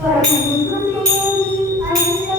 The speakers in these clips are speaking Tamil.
para conduzir a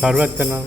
सर्वत्र नाम